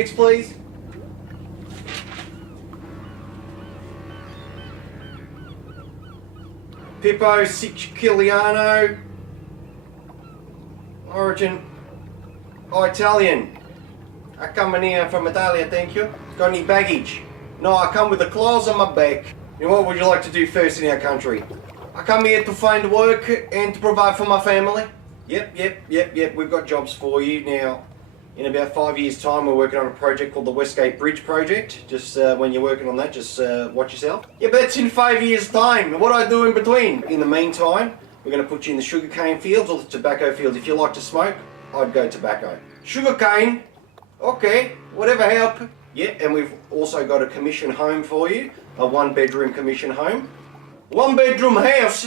Next, please. PIPPO, SICILIANO. Origin, Italian. I come in here from Italia, thank you. Got any baggage? No, I come with the claws on my back. And what would you like to do first in our country? I come here to find work and to provide for my family. Yep, we've got jobs for you now. In about 5 years' time, we're working on a project called the Westgate Bridge Project. Just when you're working on that, just watch yourself. Yeah, but that's in 5 years' time. What do I do in between? In the meantime, we're going to put you in the sugarcane fields or the tobacco fields. If you like to smoke, I'd go tobacco. Sugarcane? Okay, whatever help. Yeah, and we've also got a commission home for you. A 1-bedroom commission home. 1-bedroom house.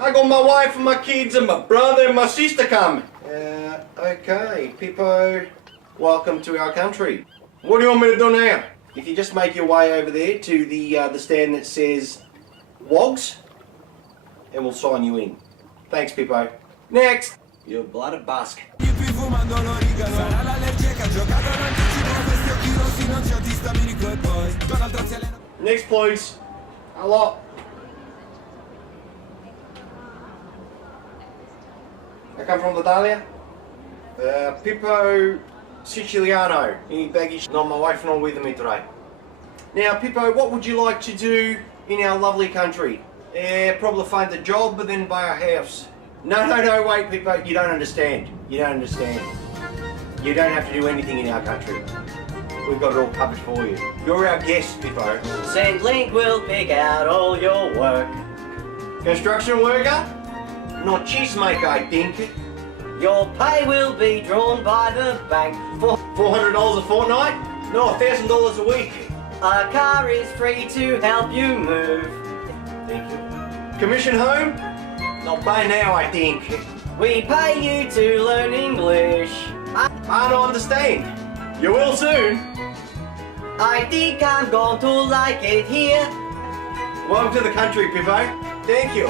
I got my wife and my kids and my brother and my sister coming. Okay, PIPPO, welcome to our country. What do you want me to do now? If you just make your way over there to the stand that says WOGS, and we'll sign you in. Thanks, PIPPO. Next! You bloody basket. Next, please. Hello. I come from Italia. PIPPO Siciliano. Any baggage? Not my wife nor with me today. Now, PIPPO, what would you like to do in our lovely country? Probably find a job, but then buy a house. No, wait, PIPPO, you don't understand. You don't understand. You don't have to do anything in our country. We've got it all covered for you. You're our guest, PIPPO. Centrelink will pick out all your work. Construction worker? Not cheesemaker, I think. Your pay will be drawn by the bank for $400 a fortnight? No, $1,000 a week. a car is free to help you move. Thank you. Commission home? Not by now, I think. We pay you to learn English. I don't understand. You will soon. I think I'm going to like it here. Welcome to the country, PIPPO. Thank you.